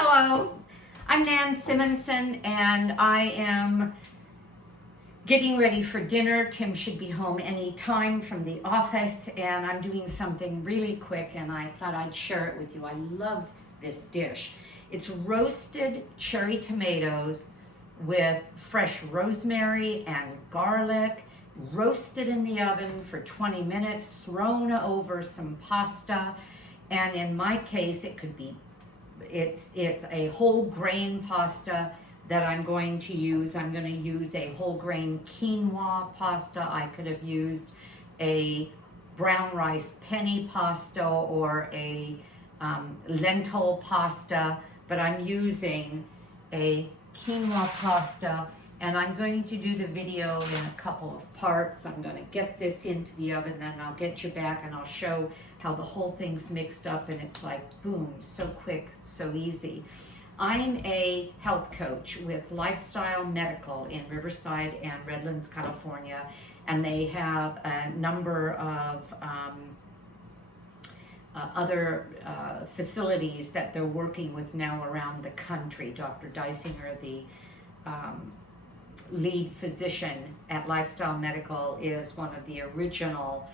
Hello, I'm Nan Simonson and I am getting ready for dinner. Tim should be home any time from the office and I'm doing something really quick and I thought I'd share it with you. I love this dish. It's roasted cherry tomatoes with fresh rosemary and garlic, roasted in the oven for 20 minutes, thrown over some pasta, and in my case it could be it's a whole grain pasta that I'm going to use. I'm going to use a whole grain quinoa pasta. I could have used a brown rice penne pasta or a lentil pasta, but I'm using a quinoa pasta, and I'm going to do the video in a couple of parts. I'm going to get this into the oven, then I'll get you back and I'll show how the whole thing's mixed up and it's like boom, so quick, so easy. I'm a health coach with Lifestyle Medical in Riverside and Redlands, California, and they have a number of other facilities that they're working with now around the country. Dr. Dysinger, the lead physician at Lifestyle Medical, is one of the original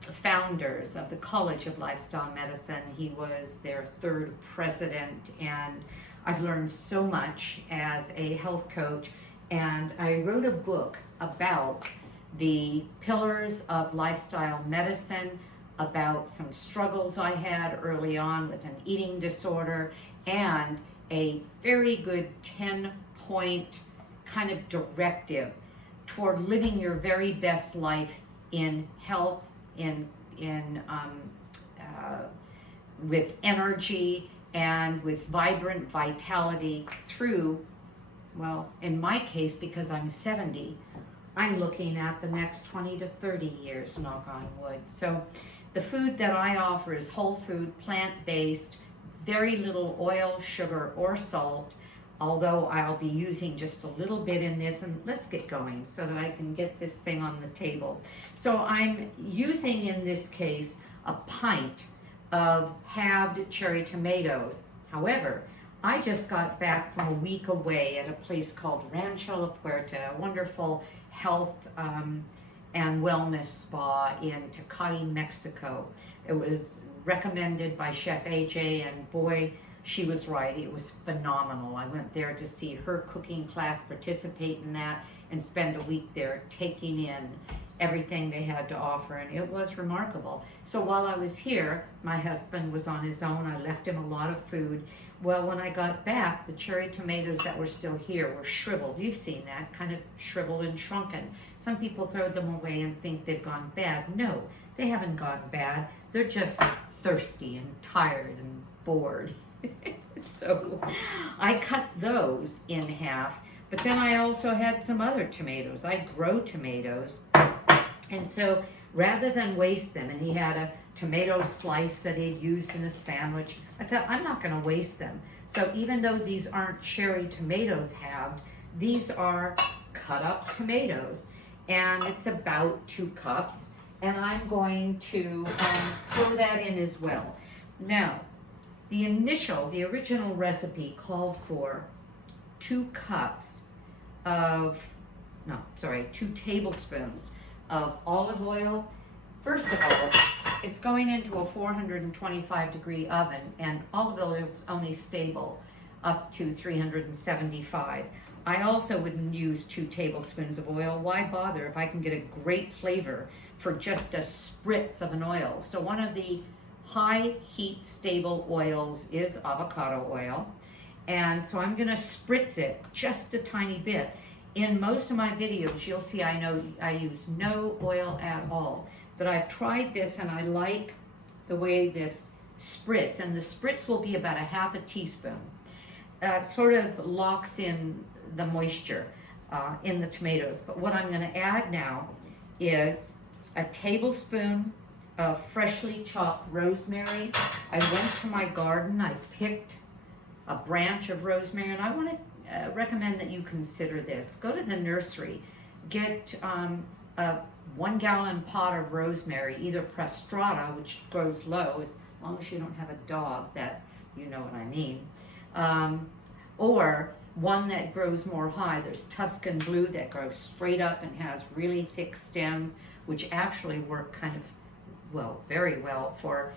founders of the College of Lifestyle Medicine. He was their third president, and I've learned so much as a health coach, and I wrote a book about the pillars of lifestyle medicine, about some struggles I had early on with an eating disorder, and a very good 10-point kind of directive toward living your very best life in health, with energy and with vibrant vitality through, well, in my case, because I'm 70, I'm looking at the next 20 to 30 years, knock on wood. So the food that I offer is whole food, plant-based, very little oil, sugar, or salt, although I'll be using just a little bit in this, and let's get going so that I can get this thing on the table. So I'm using, in this case, a pint of halved cherry tomatoes. However, I just got back from a week away at a place called Rancho La Puerta, a wonderful health and wellness spa in Tecate, Mexico. It was recommended by Chef AJ, and boy, she was right. It was phenomenal. I went there to see her cooking class, participate in that, and spend a week there taking in everything they had to offer, and it was remarkable. So while I was here, my husband was on his own. I left him a lot of food. Well, when I got back, the cherry tomatoes that were still here were shriveled. You've seen that, kind of shriveled and shrunken. Some people throw them away and think they've gone bad. No, they haven't gone bad. They're just thirsty and tired and bored. So I cut those in half, but then I also had some other tomatoes. I grow tomatoes, and so rather than waste them, and he had a tomato slice that he'd used in a sandwich, I thought, I'm not going to waste them. So even though these aren't cherry tomatoes halved, these are cut up tomatoes, and it's about 2 cups, and I'm going to throw that in as well. Now, the original recipe called for 2 tablespoons of olive oil. First of all, it's going into a 425-degree oven, and olive oil is only stable up to 375. I also wouldn't use 2 tablespoons of oil. Why bother if I can get a great flavor for just a spritz of an oil? So one of the high heat stable oils is avocado oil, and so I'm going to spritz it just a tiny bit. In most of my videos you'll see I use no oil at all, but I've tried this and I like the way this spritz, and the spritz will be about a half a teaspoon. Sort of locks in the moisture in the tomatoes. But what I'm going to add now is a tablespoon of freshly chopped rosemary. I went to my garden, I picked a branch of rosemary, and I want to recommend that you consider this. Go to the nursery, get a 1-gallon pot of rosemary, either prostrata, which grows low, as long as you don't have a dog that you know what I mean. Or one that grows more high. There's Tuscan Blue that grows straight up and has really thick stems, which actually work kind of, well, very well for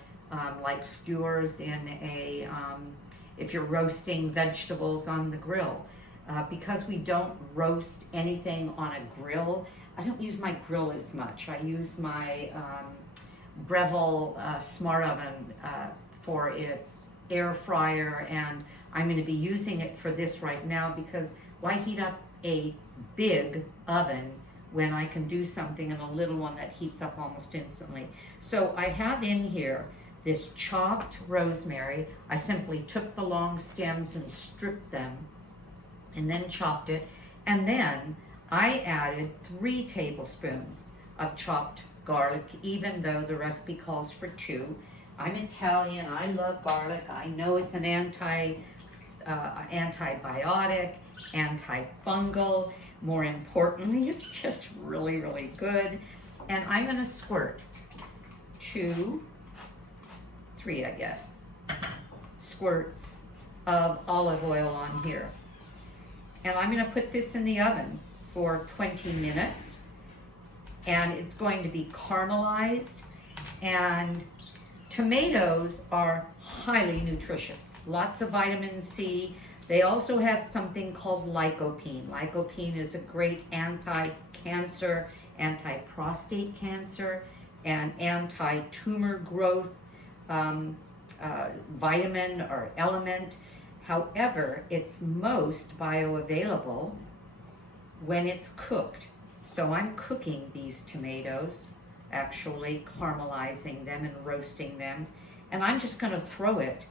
like skewers in a, if you're roasting vegetables on the grill. Because we don't roast anything on a grill, I don't use my grill as much. I use my Breville Smart Oven for its air fryer, and I'm going to be using it for this right now because why heat up a big oven when I can do something in a little one that heats up almost instantly. So I have in here this chopped rosemary. I simply took the long stems and stripped them and then chopped it. And then I added 3 tablespoons of chopped garlic, even though the recipe calls for 2. I'm Italian, I love garlic. I know it's an antibiotic, antifungal. More importantly, it's just really, really good. And I'm gonna squirt 2, 3, I guess, squirts of olive oil on here. And I'm gonna put this in the oven for 20 minutes. And it's going to be caramelized. And tomatoes are highly nutritious, lots of vitamin C. They also have something called lycopene. Lycopene is a great anti-cancer, anti-prostate cancer, and anti-tumor growth vitamin or element. However, it's most bioavailable when it's cooked. So I'm cooking these tomatoes, actually caramelizing them and roasting them. And I'm just gonna throw it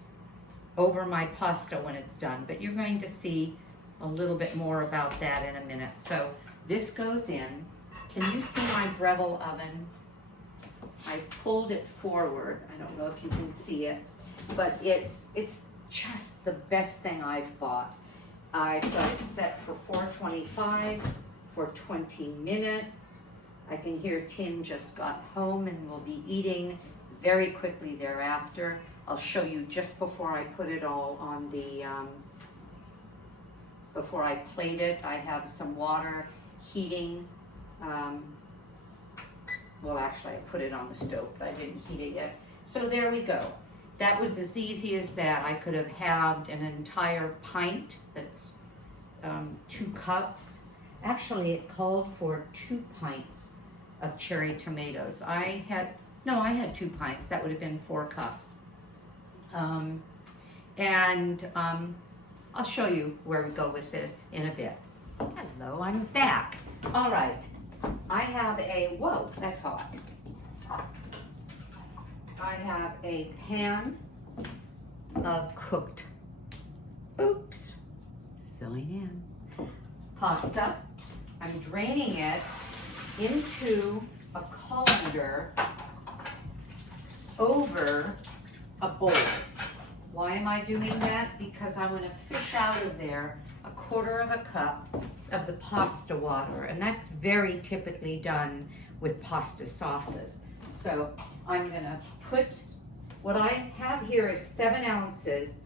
over my pasta when it's done. But you're going to see a little bit more about that in a minute. So this goes in. Can you see my Breville oven? I pulled it forward. I don't know if you can see it, but it's just the best thing I've bought. I've got it set for 425 for 20 minutes. I can hear Tim just got home and will be eating very quickly thereafter. I'll show you just before I put it all on the, before I plate it, I have some water heating. Well, actually I put it on the stove, but I didn't heat it yet. So there we go. That was as easy as that. I could have halved an entire pint, that's 2 cups. Actually, it called for 2 pints of cherry tomatoes. I had 2 pints. That would have been 4 cups. I'll show you where we go with this in a bit. Hello, I'm back. All right, I have a, whoa, that's hot. I have a pan of cooked, oops, silly Nan, pasta. I'm draining it into a colander over a bowl. Why am I doing that? Because I want to fish out of there 1/4 cup of the pasta water, and that's very typically done with pasta sauces. So I'm gonna put, what I have here is 7 ounces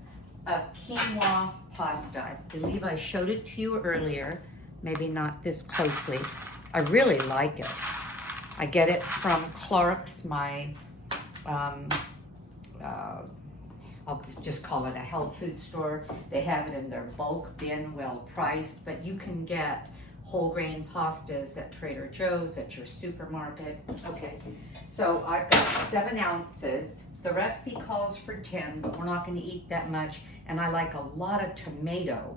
of quinoa pasta. I believe I showed it to you earlier, maybe not this closely. I really like it. I get it from Clark's, my, I'll just call it a health food store. They have it in their bulk bin, well priced, but you can get whole grain pastas at Trader Joe's, at your supermarket. Okay, so I've got 7 ounces. The recipe calls for 10, but we're not gonna eat that much. And I like a lot of tomato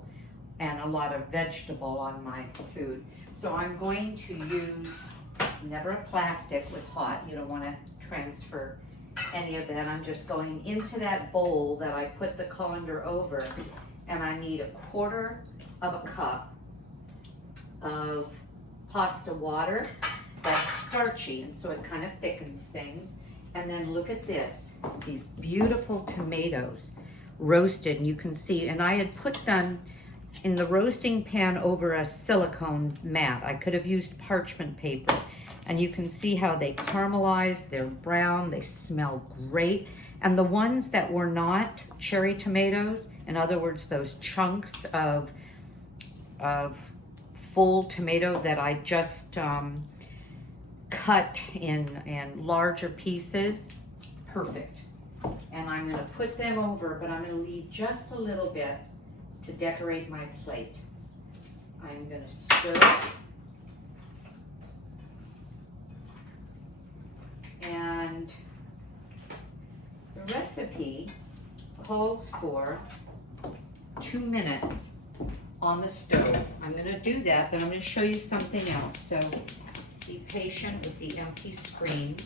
and a lot of vegetable on my food. So I'm going to use, never a plastic with hot, you don't wanna transfer any of that. I'm just going into that bowl that I put the colander over, and I need 1/4 cup of pasta water. That's starchy, and so it kind of thickens things. And then look at this, these beautiful tomatoes roasted, and you can see, and I had put them in the roasting pan over a silicone mat. I could have used parchment paper, and you can see how they caramelize, they're brown, they smell great, And the ones that were not cherry tomatoes, in other words, those chunks of full tomato that I just cut in larger pieces, perfect. And I'm gonna put them over, but I'm gonna leave just a little bit to decorate my plate. I'm gonna stir. And the recipe calls for 2 minutes on the stove. I'm gonna do that, but I'm gonna show you something else. So be patient with the empty screen.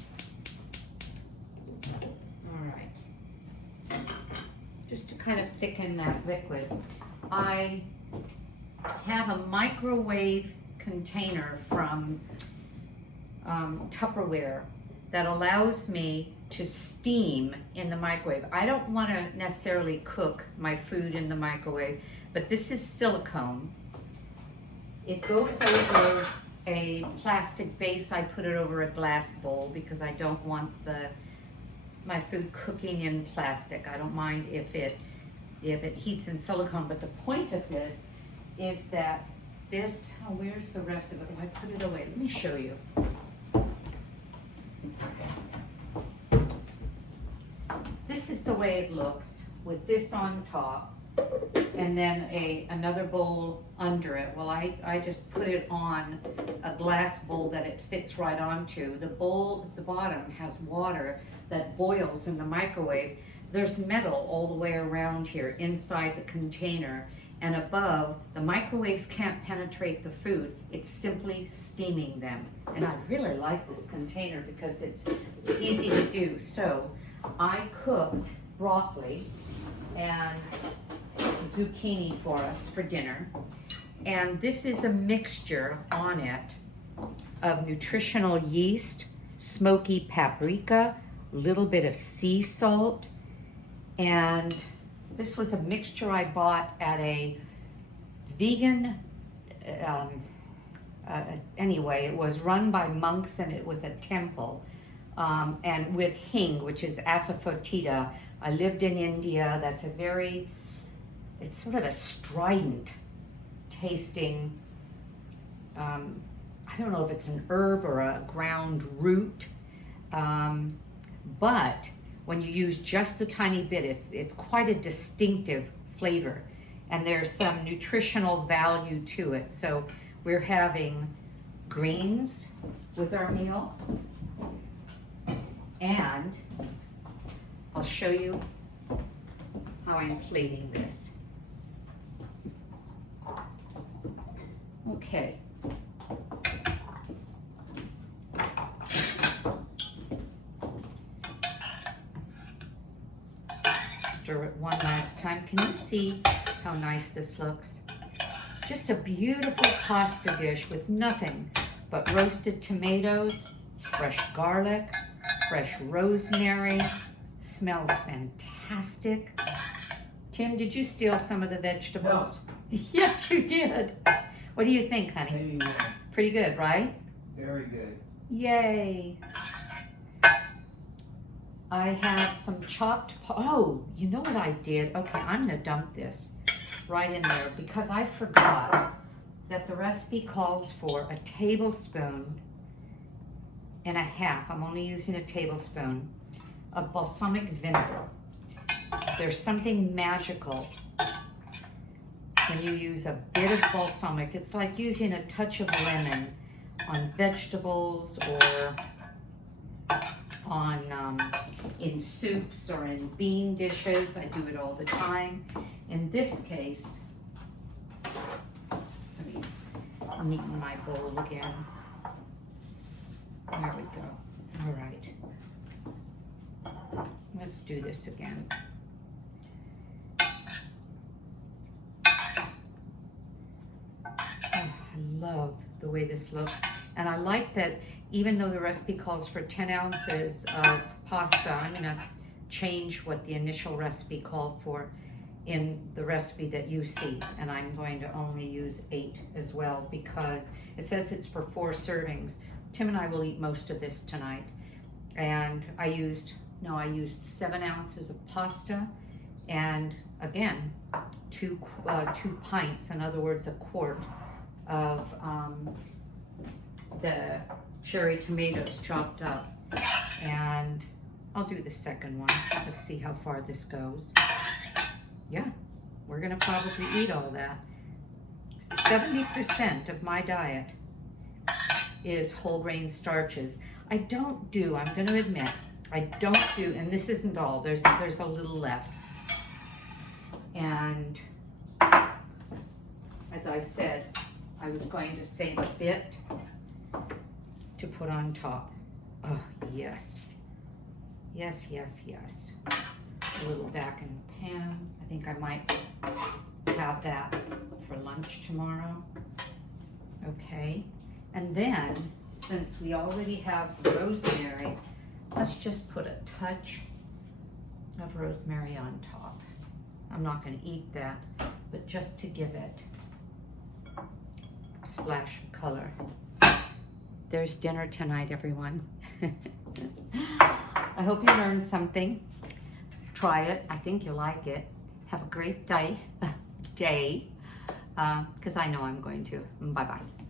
All right. Just to kind of thicken that liquid, I have a microwave container from Tupperware that allows me to steam in the microwave. I don't want to necessarily cook my food in the microwave, but this is silicone. It goes over a plastic base. I put it over a glass bowl because I don't want my food cooking in plastic. I don't mind if it heats in silicone, but the point of this is that this, oh, where's the rest of it? Oh, I put it away. Let me show you. This is the way it looks with this on top and then another bowl under it. Well, I just put it on a glass bowl that it fits right onto. The bowl at the bottom has water that boils in the microwave. There's metal all the way around here inside the container, and above, the microwaves can't penetrate the food. It's simply steaming them. And I really like this container because it's easy to do. So I cooked broccoli and zucchini for us for dinner. And this is a mixture on it of nutritional yeast, smoky paprika, a little bit of sea salt, and this was a mixture I bought at a vegan, anyway, it was run by monks and it was a temple. And with hing, which is asafoetida. I lived in India. That's it's sort of a strident tasting, I don't know if it's an herb or a ground root, but when you use just a tiny bit, it's quite a distinctive flavor, and there's some nutritional value to it. So we're having greens with our meal, and I'll show you how I'm plating this. Okay. Stir it one last time. Can you see how nice this looks? Just a beautiful pasta dish with nothing but roasted tomatoes, fresh garlic, fresh rosemary. Smells fantastic. Tim, did you steal some of the vegetables? No. Yes, you did. What do you think, honey? Pretty good, right? Very good. Yay. I have some chopped, oh, you know what I did? Okay, I'm gonna dump this right in there because I forgot that the recipe calls for a tablespoon and a half, I'm only using a tablespoon, of balsamic vinegar. There's something magical when you use a bit of balsamic. It's like using a touch of lemon on vegetables or on in soups or in bean dishes. I do it all the time. In this case, let me neaten my bowl again. There we go. All right. Let's do this again. I love the way this looks, and I like that even though the recipe calls for 10 ounces of pasta, I'm gonna change what the initial recipe called for in the recipe that you see, and I'm going to only use 8 as well because it says it's for 4 servings. Tim and I will eat most of this tonight, and I used No, I used 7 ounces of pasta, and again, 2 pints, in other words, a quart of the cherry tomatoes chopped up. And I'll do the second one. Let's see how far this goes. Yeah, we're gonna probably eat all that. 70% of my diet is whole grain starches. I'm gonna admit, I don't do, and this isn't all, there's a little left. And as I said, I was going to save a bit to put on top. Oh, yes. Yes, yes, yes. A little back in the pan. I think I might have that for lunch tomorrow. Okay. And then, since we already have rosemary, let's just put a touch of rosemary on top. I'm not going to eat that, but just to give it a splash of color. There's dinner tonight, everyone. I hope you learned something. Try it. I think you'll like it. Have a great day, because I know I'm going to. Bye-bye.